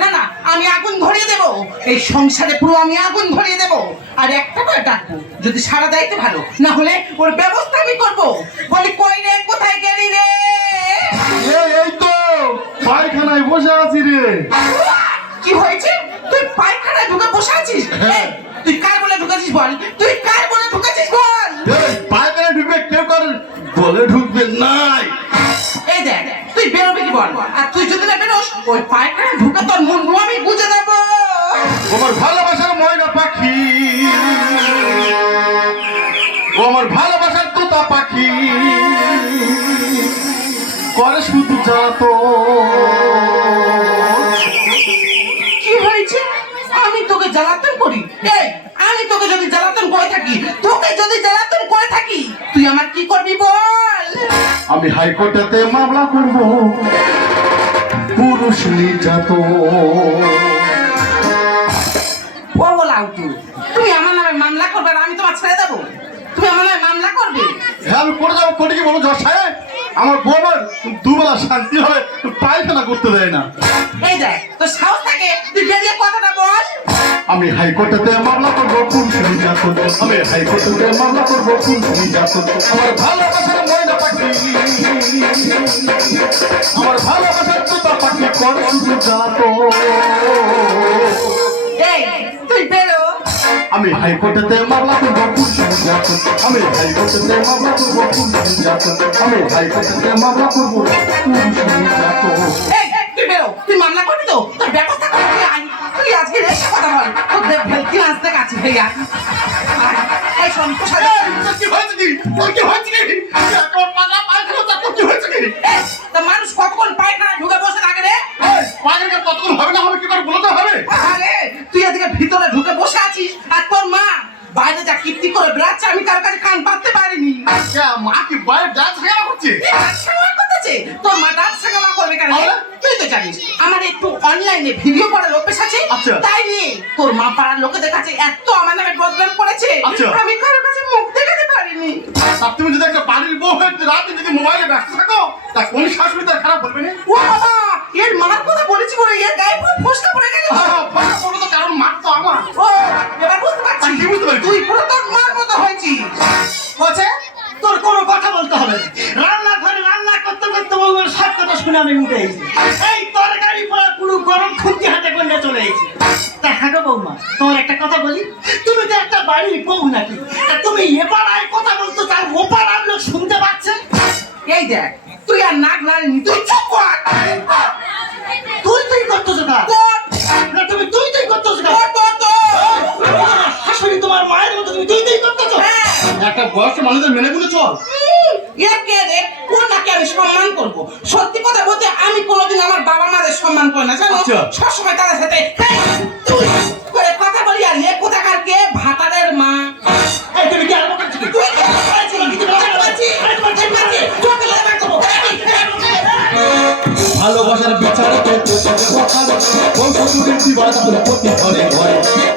না না আমি আগুন ধরিয়ে দেব। এই সংসারে পুরো আমি আগুন ধরিয়ে দেব। আর একটা করে ডাকবো যদি সারা দেয় তো ভালো। না হলে ওর ব্যবস্থা আমি করব। বলি কই রে কোথায় গেলি রে? এই তো পায়খানায় বসে আছি রে। কি হয়েছে? তুই পায়খানায় ঢুকে বসে আছিস? হ্যাঁ। তুই কার বলে ঢুকেছিস বল? তুই কার বলে ঢুকেছিস বল? পায়খানায় ঢুকবে কেউ করে বলে ঢুকবে নাই। এই দেখ তুই বেরোবি কি বল? আর তুই যদি না বেরোস ওই পায়খানায় ঢুকে তোর মুন্ডু আমি বুঝে দেবো আমার ভালোবাসার ময়না পাখি। আমার ভালোবাসার তোতা পাখি। করে শুধু যাতো কি হয়েছে? আমি তোকে জ্বালাতন করি। এই আমি তোকে যদি জ্বালাতন করে থাকি। তোকে যদি জ্বালাতন করে থাকি তুই আমার কি করবি বল? আমি হাইকোর্টেতে মামলা করব। পুরুষ নির্যাতন। ও বলাও তুই তুমি আমার নামে মামলা করবে আমি তোমার ছেড়ে দেবো? তুমি আমার মামলা করবে? হ্যাঁ আমি করে যাব কোর্টে কি বলো জজ সাহেব আমার বউয়ের দুবেলা শান্তি হয় পায়খানা করতে দেয় না। এই দেখ তোর সাহস থাকে? তুই বেরিয়ে কথাটা বল। আমি হাইকোর্টেতে মামলা করব পুরুষ নির্যাতন আমি হাইকোর্টেতে মামলা করব পুরুষ নির্যাতন আমার ভালোবাসার ময়না পাখি। আমার ভালোবাসার তোতা পাখি করে এই তুই বেরো আমি হাইকোর্টেতে মামলা করব। আমি হাইকোর্টেতে মামলা করব। আমি হাইকোর্টেতে মামলা করব। তুই মামলা করবি তো? তোর ব্যবস্থা তুই আজকে রেসে কথা বল। তোর ভেলকি নাচতে কাছে ভাইয়া এই শোন তোর কি হয়েছে কি? তোর কি হয়েছে কি? তোর পাগলা পায়খানা তোর কি হয়েছে কি? তা মানুষ কতক্ষণ পায়খানায় ঢুকে বসে থাকে রে? পায়খানা কতক্ষণ হবে না হবে? কি করে বলতে হবে? আরে তুই এদিকে ভিতরে ঢুকে বসে আছিস আর তোর মা বাইরে যা কীর্তি করে বেড়াচ্ছে আমি তার কাছে কান পাততে পারিনি। আচ্ছা মা কি বাইরে ডান্স খেলা করছে করতেছে তোর মা ডান্স শেখানো করবে কেন? তুই তো জানিস আমার একটু অনলাইনে ভিডিও করার অভ্যেস আছে আচ্ছা। তাই নিয়ে তোর মা পাড়ার লোকেদের কাছে এত আমার নামে প্রোগ্রাম করেছে আচ্ছা। আমি কারোর কাছে মুখ দেখাতে পারিনি। তুমি যদি একটা বাড়ির বউ হয়ে রাতে যদি মোবাইলে ব্যস্ত থাকো তা কোন শাশুড়ি তার খারাপ বলবে না? ও বাবা এর মার কথা বলেছি বলে এর গায়ে পুরো ফসকা পড়ে গেল। ফসকা তো কারণ মার তো আমার। ও এবার বুঝতে পারছি? তুই পুরো তোর মার মতো হয়েছিস। বলছে তোর কোনো কথা বলতে হবে রান্না ঘরে রান্না করতে করতে বলব সব কথা শুনে আমি উঠে এই তরকারি পড়া পুরো গরম খুঁটি হাতে করে চলে এসেছি তা হাঁটো বৌমা, তোমার একটা কথা বলি। তুমি তো একটা বাড়ির বউ নাকি? তুমি এবার আয় কথা বলতো তার ওপার আর লোক শুনতে পাচ্ছে? এই দেখ, তুই আর নাক নাড়িনি, তুই চুপ কর। একটা বয়স্ক মানুষদের মেনে গুলো চল। একে রে? কোন নাকি আমি সম্মান করব? সত্যি কথা বলতে আমি কোনোদিন আমার বাবা মাদের সম্মান করি না জানো? আচ্ছা। সবসময় তাদের সাথে "হেই, করে কথা বলি আর এ কোথাকার কে? ভাতারের মা ভালোবাসার বিচারে প্রতি ঘরে ঘরে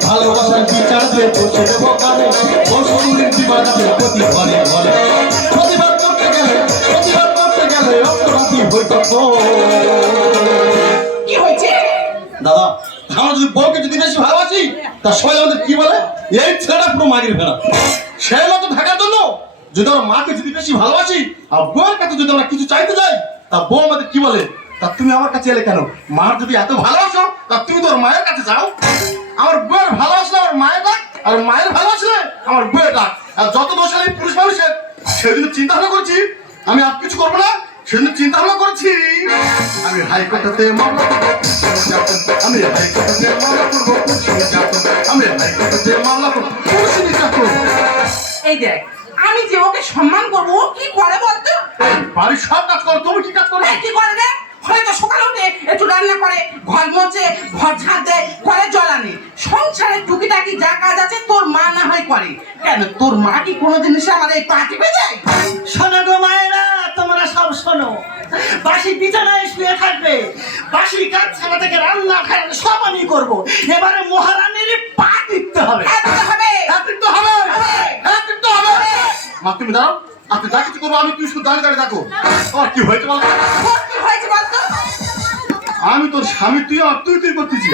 ভালোবাসার বিচারে বসে বকারে বংশদূরের বিবাদপুর প্রতি ঘরে ঘরে প্রতিবাদ করতে গেলে প্রতিবাদ করতে গেলে অপরাধী হইত কি হয়েছে? দাদা আমরা যদি বউকে যদি বেশি ভালোবাসি তা সবাই আমাদের কি বলে? এই ছেলেটা পুরো মাগির ফেরা সেই মতো থাকার জন্য। যদি আমরা মাকে যদি বেশি ভালোবাসি আর বউয়ের কাছে যদি আমরা কিছু চাইতে যাই তা বউ আমাদের কি বলে? তা তুমি আমার কাছে এলে কেন? মার যদি এত ভালোবাসো তা তুমি তোর মায়ের কাছে যাও। আমার বউয়ের ভালোবাসলে আমার মায়ের ডাক আর মায়ের ভালোবাসলে আমার বউয়ের ডাক। আর যত দোষ এই পুরুষ মানুষের সেদিন চিন্তা ভাবনা করছি। আমি আর কিছু করব না সেদিন চিন্তা ভাবনা করছি। আমি হাইকোর্টেতে মামলা আমি হাইকোর্টেতে মামলা করব আমি হাইকোর্টেতে মামলা করব পুলিশ নির্যাতন। এই দেখ আমি যে ওকে সম্মান করব ও কি করে বলতো? বাড়ির সব কাজ করো তুমি কি কাজ করো? কি করে রে? একটু রান্না করে ঘর মোছে ঘর ঝাঁট দেয় ঘরে জল আনে। সংসারের টুকিটাকি যা কাজ আছে তোর মা না হয় করে। কেন? তোর মা কি কোনোদিন এসে আমার এই পা টিপে যায় শোনো গো মায়েরা তোমরা সব শোনো। বাসি বিছানায় শুয়ে থাকবে। বাসি কাজ ছাড়া থেকে রান্না খাওয়া সব আমি করব। এবারে মহারানীর পা টিপতে হবে। হ্যাঁ, হবে। হ্যাঁ, কিন্তু হবে। হবে। হ্যাঁ, কিন্তু হবে। মা তুমি দাও আচ্ছা যা কিছু করব আমি তুই শুধু দাঁড়িয়ে দাঁড়িয়ে দেখো। কি হয়েছে বলো তোর কি হয়েছে বলতো আমি তোর স্বামী তুই আর তুই তুই করতেছিস।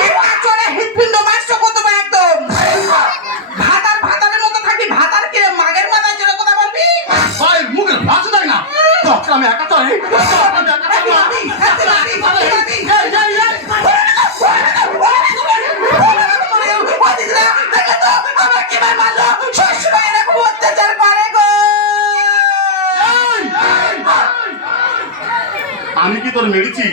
এই আচরে হৃৎপিণ্ড বাস্য করতে পারে একদম। ভাতার ভাতারের মতো থাকবি ভাতার কে মাগের মাথায় কথা বলবি? ভাই মুখের ভাষা দেয় না। একা আমি কি তোর মেরেছি?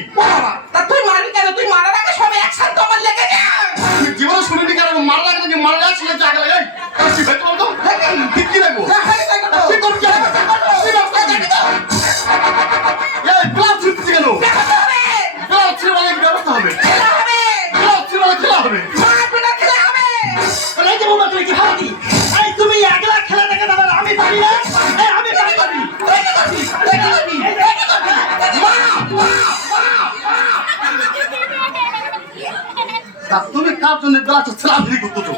গ্লাসটা ছেলাধুলি করতেছো?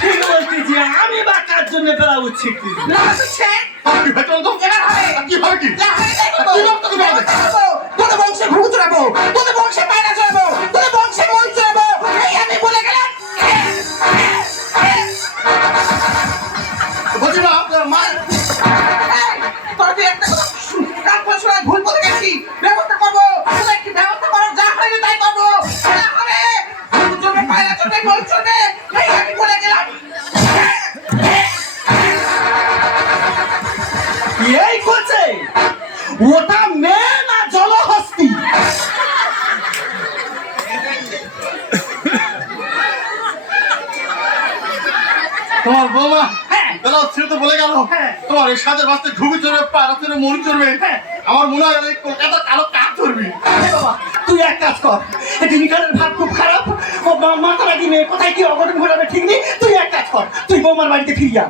ঠিক বলতেছি আমি বা কার জন্য বেলা উচিত কি ভেতর বৌমা হ্যাঁ। বেলা ছেড়ে তো বলে গেল হ্যাঁ। তোমার এই সাজের বাস্তে ঘুমি চড়বে পাড়া চড়বে মরি চড়বে হ্যাঁ। আমার মনে হয় এই কলকাতার কালো কাক চড়বি তুই এক কাজ কর দিনকালের ভাব খুব খারাপ ও মা- মাথা রাখি মেয়ে কোথায় কি অঘটন ঘটাবে ঠিক নেই তুই এক কাজ কর তুই বৌমার বাড়িতে ফিরে যা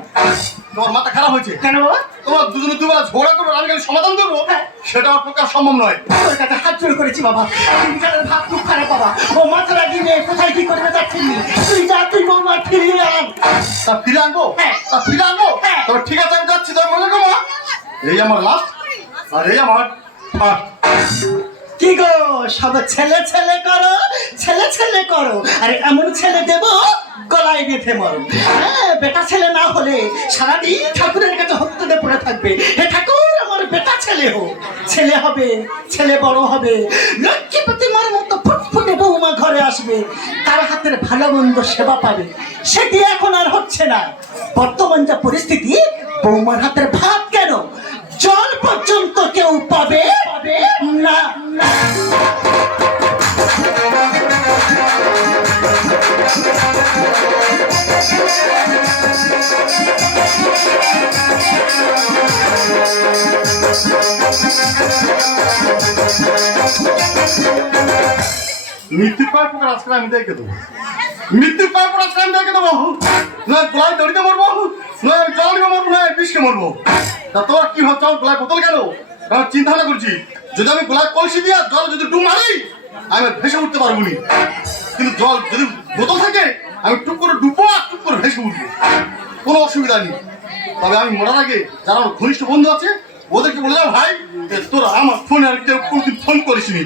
তোমার মাথা খারাপ হয়েছে? কেন বাবা? তোমার দুজনে দুবেলা ঝগড়া করব আমি খালি সমাধান হ্যাঁ। সেটা আমার পক্ষে সম্ভব নয়। তোর কাছে হাত জোর করেছি বাবা। দিনকালের ভাব খুব খারাপ বাবা। ও মাথা লাগি মেয়ে কোথায় কি করবে তা ঠিক নেই। তুই যা তুই বৌমার ফিরিয়ে আন। তা ফিরে আনব? হ্যাঁ। তা ফিরে আনব? হ্যাঁ। তবে ঠিক আছে আমি যাচ্ছি। তার মনে করব এই আমার লাস্ট আর এই আমার ফার্স্ট কি গো? সব ছেলে ছেলে করো, ছেলে ছেলে করো। আরে এমন ছেলে দেব, গলায় বেঁধে মরো। হ্যাঁ বেটা ছেলে না হলে সারাদিন ঠাকুরের কাছে হত্যে পড়ে থাকবে। হে ঠাকুর, আমার বেটা ছেলে হোক। ছেলে হবে, ছেলে বড় হবে। লক্ষ্মীপতি মার মতো ফুটফুটে বৌমা ঘরে আসবে। তার হাতের ভালো মন্দ সেবা পাবে। সেটি এখন আর হচ্ছে না। বর্তমান যা পরিস্থিতি, বৌমার হাতের ভাত মৃত্যু কয় প্রকার আজকে আমি দেখে দেবো। মৃত্যু কয় প্রকার আজকে আমি দেখে দেবো। নয় গলায় দড়িতে মরবো। নয় আমি জল মরবো, নয় বিষকে মরবো। তা তোমার কি হচ্ছে আমার গলায় বোতল কেন? আমি চিন্তা ভাবনা করছি, যদি আমি গলায় কলসি দিয়া জল যদি ডুব মারি, আমি ভেসে উঠতে পারব নি। কিন্তু জল যদি বোতল থাকে, আমি টুক করে ডুববো আর টুক করে ভেসে উঠবো। কোনো অসুবিধা নেই। তবে আমি মরার আগে যারা আমার ঘনিষ্ঠ বন্ধু আছে, ওদেরকে বলে দাও, ভাই, তোরা আমার ফোনে আর কেউ কোনোদিন ফোন করিস করিসনি।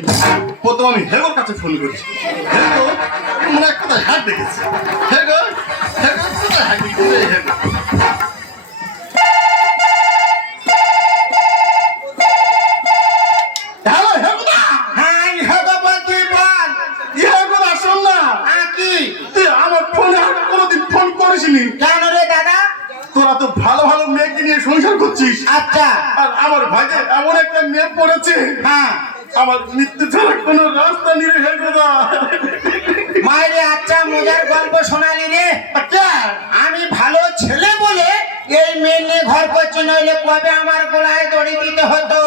প্রথম আমি হেগোর কাছে ফোন করেছি হেগো, মনে এক কথা হ্যাট দেখেছি হেগো হেগো কোথায় দেখেছি হেগো। আচ্ছা। আর আমার ভাইকে এমন একটা মেয়ে পড়েছে। হ্যাঁ। আমার মৃত্যু ছাড়া কোনো রাস্তা নেই হে খোদা মায়েরে আচ্ছা মজার গল্প শোনালি রে আচ্ছা। আমি ভালো ছেলে বলে এই মেয়ে নিয়ে ঘর করছি নইলে কবে আমার গলায় দড়ি দিতে হতো?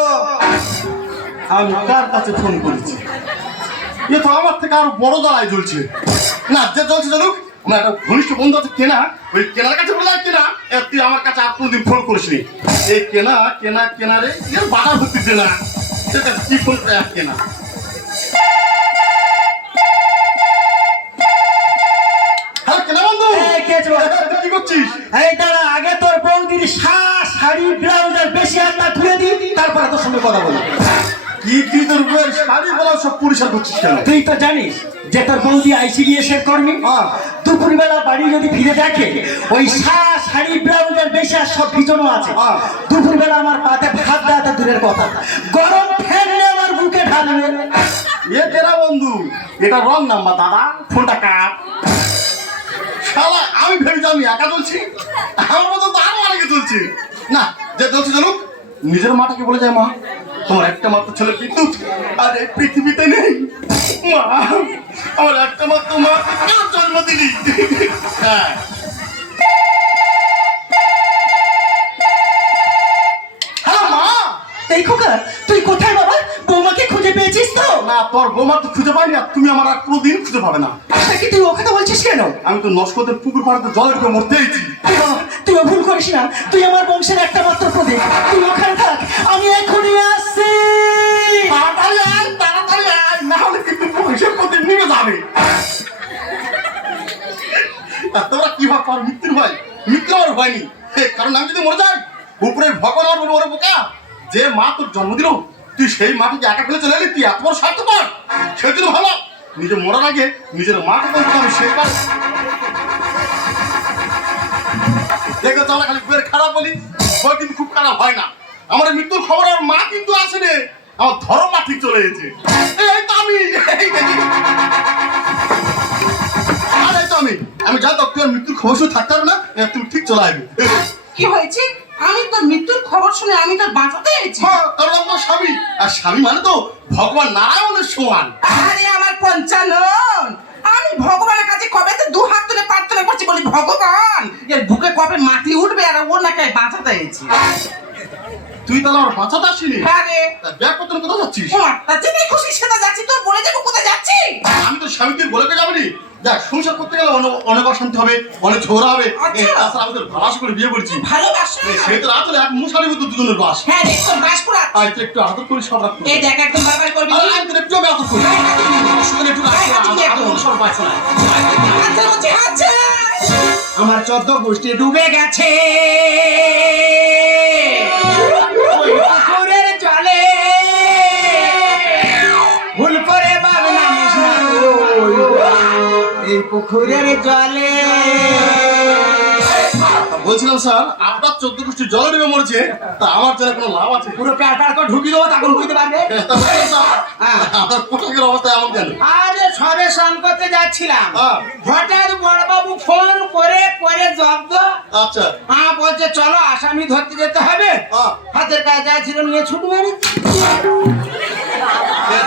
আমি কার কাছে ফোন করেছি? এ তো আমার থেকে আরও বড় দাঁড়ায় জ্বলছে। না যে জ্বলছে জানুক আমার একটা ঘনিষ্ঠ বন্ধু আছে কেনা ওই কেনার কাছে বলে কেনা তুই আমার কাছে আর কোনোদিন ফোন এই কেনা কেনা কেনা রে এর বাধা হচ্ছে না। সেটা কি ফোন করে আর কেনা। হ্যালো কেনা বন্ধু। এই, কে আছে বল? কি করছিস? এই দাঁড়া আগে তোর বৌদির শা শাড়ি ব্লাউজ সঙ্গে কথা বলি কি তুই তোর শাড়ি বলা সব পরিষ্কার করছিস কেন? তুই তো জানিস যে তোর বৌদি আইসিডিএস এর কর্মী। হ্যাঁ। দুপুরবেলা বাড়ি যদি ফিরে দেখে ওই সা শাড়ি ব্লাউজের বেশি আর সব ভিজনো আছে। দুপুরবেলা আমার পাতে ভাত দেওয়া তো দূরের কথা। গরম ফ্যান আমার বুকে ঢালবে। এ তেরা বন্ধু? এটা রং নাম্বার দাদা। ফোনটা কাট। শালা আমি ভেবেছি আমি একা চলছি। আমার মতো তো আরও অনেকে চলছে। না যে চলছে চলুক। নিজের মাটাকে বলে যায় মা তোমার একটা মাত্র ছেলে কিন্তু আর এই পৃথিবীতে নেই। মা আমার একটা মাত্র মা জন্ম দিলি হ্যাঁ। হ্যাঁ এই খোকা তুই কোথায় বাবা? বৌমাকে খুঁজে পেয়েছিস তো? না তোর বৌমা তো খুঁজে পাইনি আর তুমি আমার আর কোনোদিন খুঁজে পাবে না। কি তুই ও কথা বলছিস কেন? আমি তো নস্কতে পুকুর পাড়াতে জলে ঢুকে মরতে তুই ভুল করিস না তুই আমার বংশের একটা মাত্র প্রদীপ। তুই ওখানে থাক আমি এখনই আসছি। তাড়াতাড়ি আয় তাড়াতাড়ি আয় না হলে বংশের প্রতি নিভে যাবে। আর তোমরা কি ভাব পার মৃত্যুর ভয়। মৃত্যু আমার হয়নি কারণ আমি যদি মরে যাই, উপরের ভগবান বলব ওরে বোকা। যে মা তোর জন্ম দিল, তুই সেই মাটিকে একা ফেলে চলে এলি? তুই এত বড় স্বার্থ পার সেই জন্য ভালো নিজে মরার আগে নিজের মাকে বলতে আমি শেষবার দেখো, চলা খালি বইয়ের খারাপ বলি। বই কিন্তু খুব খারাপ হয় না। আমার মৃত্যুর খবর, আমার মা কিন্তু আসেনি। আমার ধর্ম মা চলে গেছে। এই এই তো আমি এই দেখি। আরে এই আমি আমি জানতাম মৃত্যুর খবর শুনে থাকতে না তুমি ঠিক চলে আসবে। কি হয়েছে? আমি তোর মৃত্যুর খবর শুনে আমি তোর বাঁচাতে এসেছি। কারণ আমার স্বামী। আর স্বামী মানে তো ভগবান নারায়ণের সমান। আরে আমার পঞ্চানন আমি ভগবানের কাছে কবে তো দু হাত তুলে প্রার্থনা করছি বলি ভগবান এর বুকে কবে মাটি উঠবে আর ও নাকি বাঁচাতে এসেছি। তুই তাহলে আমার বাঁচাতে আসিনি হ্যাঁ রে। তা ব্যাগ পত্র কোথায় যাচ্ছিস তা যেতে খুশি সেটা যাচ্ছি তোর বলে যাব কোথায় যাচ্ছি? আমি তো স্বামীকে বলে কে যাবনি দেখ সংসার করতে গেলে অনেক অশান্তি হবে অনেক ঝগড়া হবে। আচ্ছা। তাছাড়া আমি তো ভালোবাসা করে বিয়ে করছি। ভালোবাসা। সেই তো রাত এক মশারির মতো দুজনের বাস। হ্যাঁ রে তোর বাস পুরা। আয় তো একটু আদর করি সব রাখতে এই দেখ একদম বারবার করবি। আরে আমি তো একটু আদর করি সেখানে একটু। আদর সব বাস চলে। বলছি আমার চোদ্দ গোষ্ঠী ডুবে গেছে। পুকুরের জলে বলছিলাম স্যার আপনার চোদ্দ গোষ্ঠী জল ডুবে মরছে। তা আমার জন্য কোনো লাভ আছে? পুরো প্যাট প্যাট করে ঢুকি দেবো তখন বুঝতে পারবে? তা আপনার পোশাকের অবস্থা এমন কেন? আরে সবে স্নান করতে যাচ্ছিলাম। হ্যাঁ। হঠাৎ বড়বাবু ফোন করে করে জব্দ। আচ্ছা। হ্যাঁ বলছে চলো আসামি ধরতে যেতে হবে। হ্যাঁ। হাতের কাজ যা ছিল নিয়ে ছুট মেরে।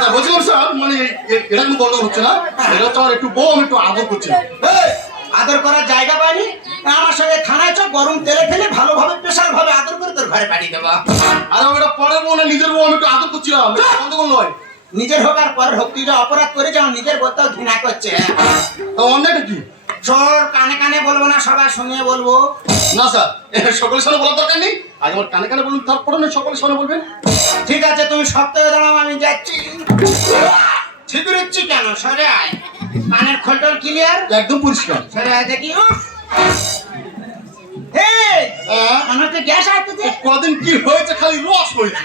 তা বলছিলাম স্যার মানে এ- এটা কোনো হচ্ছে না। এটা আমার একটু বউ আমি একটু আদর করছি আদর করার জায়গা পাইনি। আমার সঙ্গে থানায় চো গরম তেলে ফেলে ভালোভাবে স্পেশাল ভাবে আদর করে তোর ঘরে পাঠিয়ে দেবো। আরে আমি এটা পরের বউ না নিজের আমি একটু আদর করছিলাম। নয়। নিজের হোক আর পরের হোক তুই যে অপরাধ করে যাও নিজের বলতেও ঘৃণা করছে। তা অন্যটা কি? চোর কানে কানে বলব না সবাই শুনিয়ে বলব। না স্যার সকলের সামনে বলার দরকার নেই। আগে আমার কানে কানে বলুন তারপরে না সকলের সামনে বলবেন। ঠিক আছে তুমি সপ্তাহে দাঁড়াও আমি যাচ্ছি। ছিদুরেচ্ছি কেন? সরে আয়। কানের খোলটোল ক্লিয়ার একদম পরিষ্কার। দেখি উফ। হ্যাঁ? আমার তো গ্যাস আছে কদিন কি হয়েছে খালি রস হয়েছে।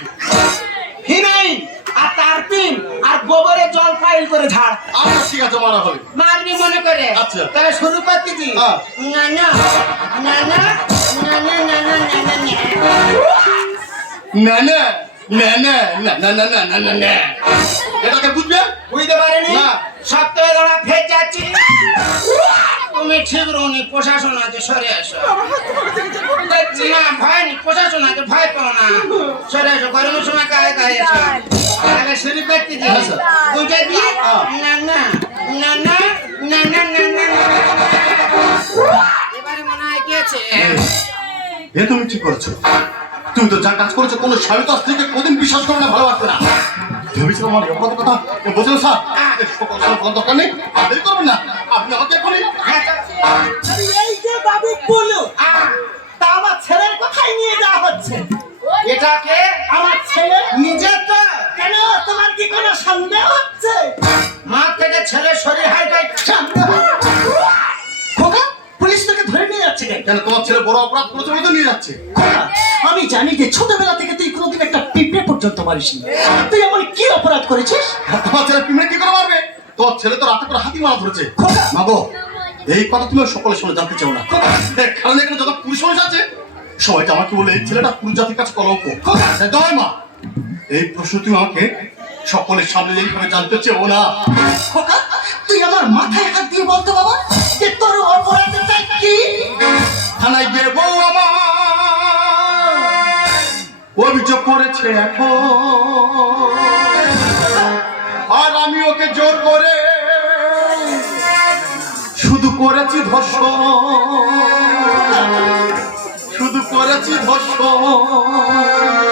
ফিনাইন আর তারপিন আর গোবরে জল ফাইল করে ঝাড়। আচ্ছা ঠিক আছে মারা হবে মারবি মনে করে। আচ্ছা। তাহলে শুরু করতেছি। না। না না। না না না না না না না। না না। না না না না না না না না। না না এটাকে বুঝবে? বুঝতে পারিনি। না। সপ্তাহে দাঁড়া ফের যাচ্ছি তুমি ঠিক রুনি প্রশাসন আছে সরে আসো না ভয় নেই প্রশাসন আছে ভয় পাও না। সরে আসো গরমের সময় কায়ে কায়ে এসো। তাহলে শুরু করতে দিই বুঝে। না না না না না না না না না এবারে মনে হয় গেছে এ তুমি ঠিক করেছ। তুমি তো যা কাজ করেছ কোনো স্বামী তো স্ত্রীকে কোনদিন বিশ্বাস করো না ভালোবাসবে না। ভেবেছিলাম আমার অপরাধ কথা বলছিলাম স্যার। সকল কোনো দরকার নেই দেরি করবেন না। আপনি আমাকে এখনই হ্যাঁ, এই যে বাবু বলো তা আমার ছেলের কোথায় নিয়ে যাওয়া হচ্ছে। এটাকে আমার ছেলে নিজে তো কেন তোমার কি কোনো সন্দেহ হচ্ছে? মা থেকে ছেলের শরীর হাই সন্দেহ? পুলিশ তোকে ধরে নিয়ে যাচ্ছে কেন কেন তোমার ছেলে বড় অপরাধ করেছে বলে তো নিয়ে যাচ্ছে? খোকা, আমি জানি যে ছোটবেলা থেকে তুই কোনোদিন একটা পিঁপড়ে পর্যন্ত মারিস তুই এমন কি অপরাধ করেছিস? তোমার ছেলে পিমড়ে কি করে মারবে? তোমার ছেলে তো রাতে করে হাতি মারা ধরেছে। খোকা। মাগো এই কথা তুমি সকলের সঙ্গে জানতে চাও না। দেখ, কারণ এখানে যত পুরুষ মানুষ আছে সবাইকে আমাকে বলে এই ছেলেটা পুরুষ জাতির কাছে কলঙ্ক। দয় মা। এই প্রশ্ন তুমি আমাকে সকলের সামনে এইভাবে জানতে চেও না। খোকা তুই আমার মাথায় হাত দিয়ে বলতো বাবা? যে তোর অপরাধটা কি? থানায় গিয়ে বউ আমার অভিযোগ করেছে এখন। আর আমি ওকে জোর করে শুধু করেছি ধর্ষণ। শুধু করেছি ধর্ষণ।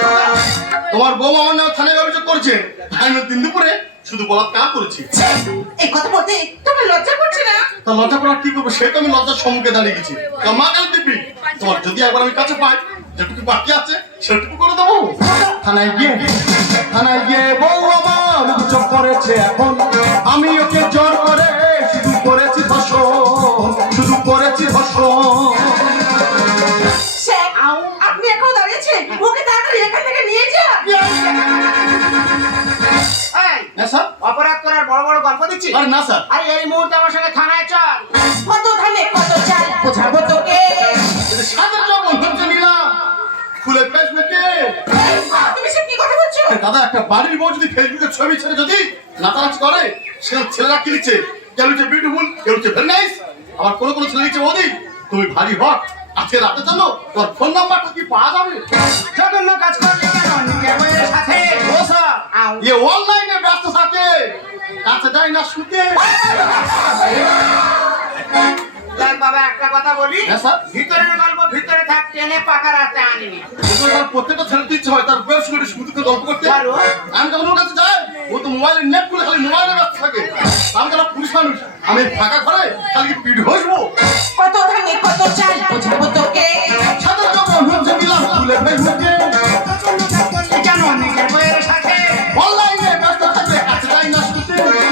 তোমার বউ আমার নামে থানায় অভিযোগ করেছে। আমি দিন দুপুরে শুধু বলাৎকার করেছি। এই কথা বলতে তোমার লজ্জা করছে না? তা লজ্জা করার কি করব? সে তো আমি লজ্জার সম্মুখে দাঁড়িয়ে গেছি। তা মা কাল দিবি? তোমার যদি একবার আমি কাছে পাই যেটুকু বাকি আছে সেটুকু করে দেবো। থানায় গিয়ে থানায় গিয়ে বউ আমার অভিযোগ করেছে এখন। আমি ওকে জোর করে স্যার? অপরাধ করার বড় বড় গল্প দিচ্ছি? আরে না স্যার। আরে এই মুহূর্তে আমার সঙ্গে থানায় চল। কত ধানে কত চাল বোঝাবো তোকে সাদের যখন হচ্ছে নিলাম। খুলে ফেসবুকে এই, তুমি সে কি কথা বলছো? দাদা একটা বাড়ির বউ যদি ফেসবুকে ছবি ছেড়ে যদি নাচানাচি করে সেখানে ছেলেরা কি লিখছে কেউ লিখছে বিউটিফুল কেউ লিখছে ভেরি নাইস আবার কোনো কোনো ছেলে লিখছে মোদি তুমি ভারী হট। আজকে রাতে চলো তোর ফোন নাম্বারটা কি পাওয়া যাবে? জঘন্য কাজ করলে কেন? সাথে। ও স্যার এ ইয়ে অনলাইনে ব্যস্ত থাকে। কাছে যাই না শুতে। বাবা একটা কথা বলি? হ্যাঁ। ভিতরের গল্প ভিতরে থাক টেনে পাকা রাস্তে আনিনি। প্রত্যেকটা ছেলে তো ইচ্ছে হয় তার বয়স করে শুধুকে গল্প করতে। আমি যখন ওর কাছে যাই ও তো মোবাইলে নেট খালি মোবাইলে ব্যস্ত থাকে। আমি তো একটা পুরুষ মানুষ আমি ফাঁকা ঘরে খালি পিঠ হসবো কত ধানে কত চাল বোঝাবো তোকে। খুলে ফেসবুকে কেন নিজের বইয়ের সাথে। অনলাইনে ব্যস্ত থাকে কাছে যায় না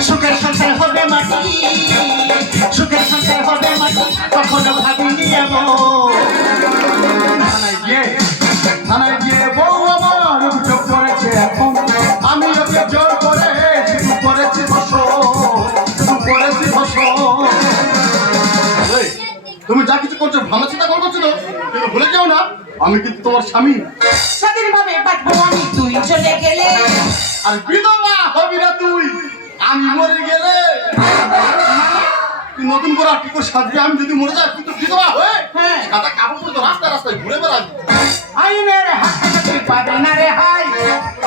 সুখের সংসার হবে মাটি। সুখের সংসার হবে মাটি কখনো ভাবিনি এমন। থানায় গিয়ে থানায় গিয়ে বউ আমার অভিযোগ করেছে এখন। আমি ওকে জোর করে শুরু করেছি ধর্ষণ শুরু করেছি তুমি যা কিছু করছ ভালো চিন্তা করছ তো। কিন্তু ভুলে যাও না আমি কিন্তু তোমার স্বামী। স্বাধীনভাবে বাঁচবো আমি তুই চলে গেলে। আর বিধবা হবি না তুই আমি মরে গেলে। তুই নতুন করে কি করে সাজবি? আমি যদি মরে যাই তুই তো বিধবা হয়ে। হ্যাঁ। সাদা কাপড় পরে তো রাস্তায় রাস্তায় ঘুরে বেড়াবি তুই পাবি না রে হাই।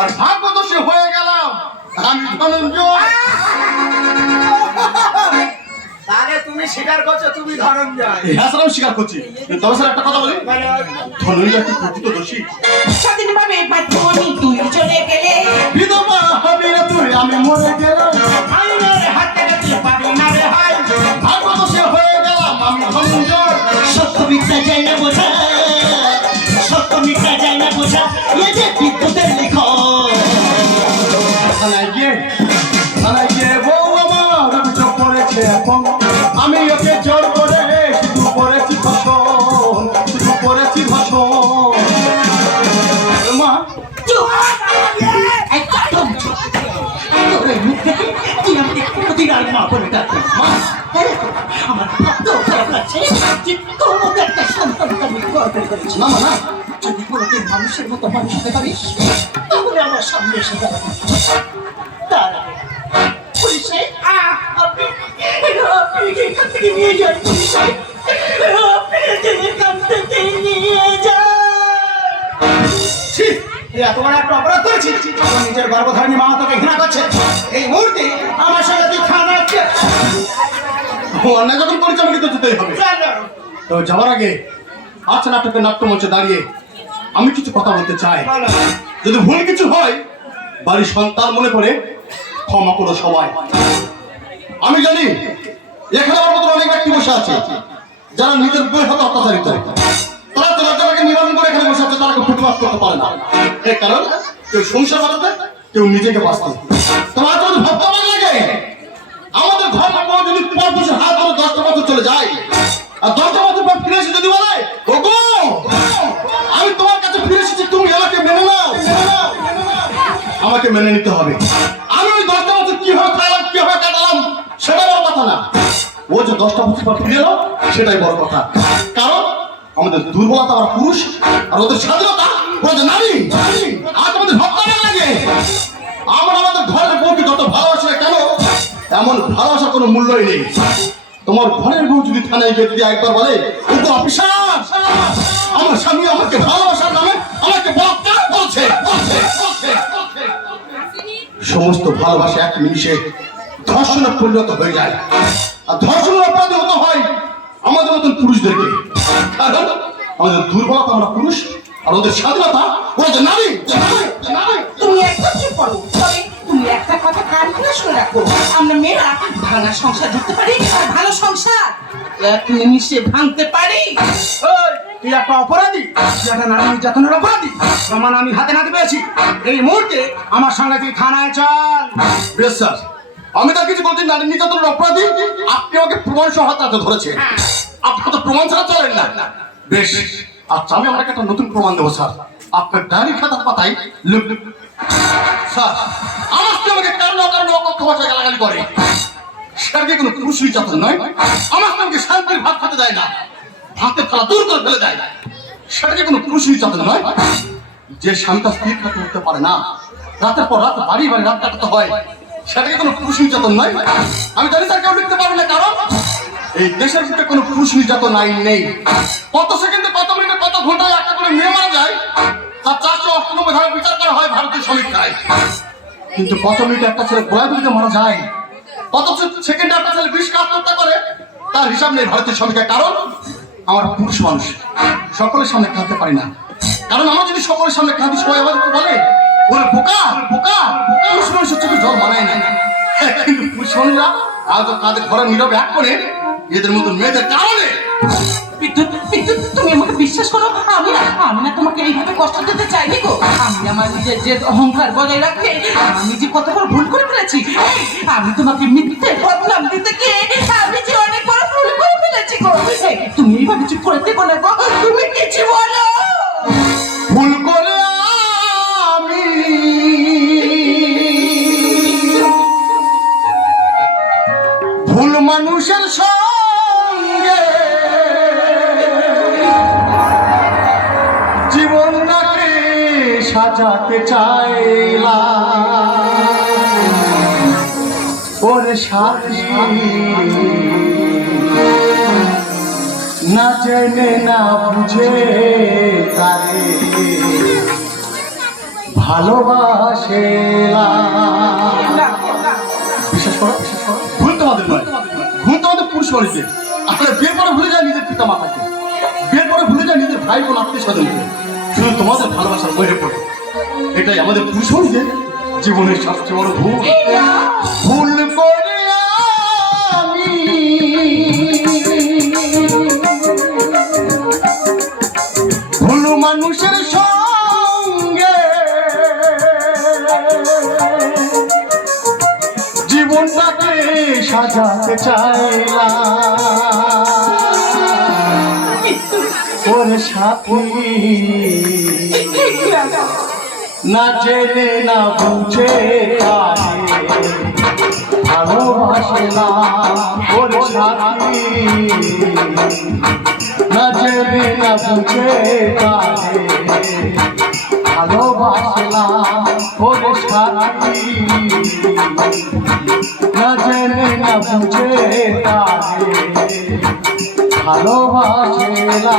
আর ভাগ্যদোষী হয়ে গেলাম। আমি ধনঞ্জয়। তাহলে তুমি স্বীকার করছ তুমি ধনঞ্জয়। হ্যাঁ স্যার আমি স্বীকার করছি। তবে স্যার একটা কথা বলি। ধনঞ্জয় প্রকৃত দোষী? স্বাধীনভাবে আমি তুই চলে গেলে। বিধবা হবি না তুই আমি মরে লাগছে যে মতো একটা সন্তানকে আমি করেছি। মানুষের মতো মানুষ হতে পারিস, তাহলে আমার সামনে তার পুলিশ, আপনি আপনি এখান থেকে নিয়ে যান নিজের গর্ভধারণী মা তোকে ঘৃণা করছে। এই মুহূর্তে আমার সঙ্গে তুই ও অন্যায় যখন করেছে আমাকে তো যেতেই হবে। তো যাওয়ার আগে আচ্ছা নাটকের নাট্যমঞ্চে দাঁড়িয়ে আমি কিছু কথা বলতে চাই। যদি ভুল কিছু হয় বাড়ির সন্তান মনে করে ক্ষমা করো সবাই। আমি জানি এখানে আমার মতো অনেক ব্যক্তি বসে আছে যারা নিজের বই হাতে অত্যাচারিত তারা তো লজ্জাটাকে নিবারণ করে এখানে বসে আছে তারা প্রতিবাদ করতে পারে না। এর কারণ কেউ সংসার বাঁচাতে কেউ নিজেকে বাঁচতে। তোমার যদি ভাবতে আমার লাগে। আমাদের ঘর যদি পর বছর হাত বছর চলে যায়। আর দশটা বছর পর ফিরে এসে যদি বলে আমি তোমার কাছে ফিরে এসেছি, তুমি আমাকে মেনে নাও। আমাকে মেনে নিতে হবে। আমি ওই দশটা বছর কীভাবে কাটালাম সেটা বড় কথা না। ও যে দশটা বছর পর ফিরে এলো, সেটাই বড় কথা। কারণ আমাদের দুর্বলতা আমরা পুরুষ, আর ওদের স্বাধীনতা ওদের নারী আজ আমাদের হত্যা লাগে। আমরা আমাদের ঘরের বউকে যত ভালোবাসি না কেন, এমন ভালোবাসার কোনো মূল্যই নেই। তোমার ঘরের বউ যদি থানায় গিয়ে যদি একবার বলে ওগো অফিসার, আমার স্বামী আমাকে ভালোবাসার নামে আমাকে বলাৎকার। সমস্ত ভালোবাসা এক নিমিষে ধর্ষণে পরিণত হয়ে যায় আর ধর্ষণের অপরাধী হতে হয় আমাদের মতন পুরুষদেরকে কারণ আমাদের দুর্বলতা আমরা পুরুষ, আর ওদের স্বাধীনতা ওদের নারী নারী। তুমি একটা করো তবে তুমি একটা কথা কান খুলে শুনে রাখো। আমরা মেয়েরা ভাঙা সংসার ধরতে পারি আর ভালো সংসার? এক নিমিষে ভাঙতে পারি? তুই একটা অপরাধী। তুই একটা নারী নির্যাতনের অপরাধী। প্রমাণ আমি হাতে নাতে পেয়েছি। এই মুহূর্তে আমার সঙ্গে তুই থানায় চল। বেশ স্যার আমি তার কিছু বলছি নারী নির্যাতনের অপরাধী আপনি আমাকে প্রমাণ সহ হাতে ধরেছেন। আপনার তো প্রমাণ ছাড়া চলেন না। বেশ আচ্ছা আমি আপনাকে একটা নতুন প্রমাণ দেবো স্যার। আপনার ডায়েরি খাতার পাতায় লুক। স্যার আমাকে কারণ অকারণ অকথ্য ভাষায় গালাগালি করে সেটা কি কোনো পুরুষ নির্যাতন নয়? আমার স্ত্রীকে শান্তির ভাত খেতে দেয় না। ভাতের থালা দূর করে ফেলে দেয়। সেটা কি কোনো পুরুষ নির্যাতন নয়? যে স্বামীটা স্থির উঠতে পারে না, রাতের পর রাত বাড়ি বাড়ি রাত কাটাতে হয়, সেটা কি কোনো পুরুষ নির্যাতন নয়? আমি জানি স্যার, কেউ লিখতে পারবে না, কারণ এই দেশের ভিতরে কোনো পুরুষ নির্যাতন আইন নেই। কত সেকেন্ডে, কত মিনিটে, কত ঘন্টায় একটা করে মেয়ে মারা যায়, তার চারশো অষ্টানব্বই ধারা বিচার করা হয় ভারতীয় সমীক্ষায়। কিন্তু কত মিনিটে একটা ছেলে গোড়ায় গুলিতে মারা যায়? কত সেকেন্ডে একটা ছেলে বিষ আত্মহত্যা করে, তার হিসাব নেই ভারতীয় সমীক্ষায় কারণ আমার পুরুষ মানুষ, সকলের সামনে কাঁদতে পারি না। কারণ আমার যদি সকলের সামনে কাঁদি, সবাই আমাদের বলে ওরে বোকা বোকা পুরুষ মানুষের চোখে জল মানায় না। কিন্তু পুরুষ মানুষরা আজ তাদের ঘরে নীরবে এক করে এদের মতো মেয়েদের কারণে বিদ্যুৎ আমাকে বিশ্বাস করো? আমি আমি না তোমাকে এইভাবে কষ্ট দিতে চাইনি গো। আমি আমার নিজের যে অহংকার বজায় রাখতে আমি যে কত বড় ভুল করে ফেলেছি। আমি তোমাকে মিথ্যে বদনাম দিতে গিয়ে আমি যে অনেক বড় ভুল করে ফেলেছি গো। তুমি এইভাবে চুপ করে দেখো না গো। তুমি কিছু বলো। ভুল করে আমি ভুল মানুষের সঙ্গে সাজাতে চাইলাম। ওর সাথী, না জেনে, না বুঝে তারে ভালোবাসে বিশ্বাস করো বিশ্বাস করো। ভুল তোমাদের নয়। ভুল তোমাদের পুরুষ মানুষদের আমরা বিয়ের পরে ভুলে যায় নিজের পিতা মাতাকে বিয়ের পরে ভুলে যায় নিজের ভাই বোন আত্মীয় স্বজনকে শুধু তোমাদের ভালোবাসার বইয়ে পড়ে এটাই আমাদের পুরুষ মানুষদের জীবনের সবচেয়ে বড় ভুল। ভুল করে ভুল মানুষের সঙ্গে জীবনটাকে সাজাতে চাইলাম। সাথী না জেনে, না বুঝে ভালোবাসে না ওর সাথী। না জেনে, না বুঝে ভালোবাসে না ওর সাথী। না জেনে, না বুঝে তারে ভালোবাসে না।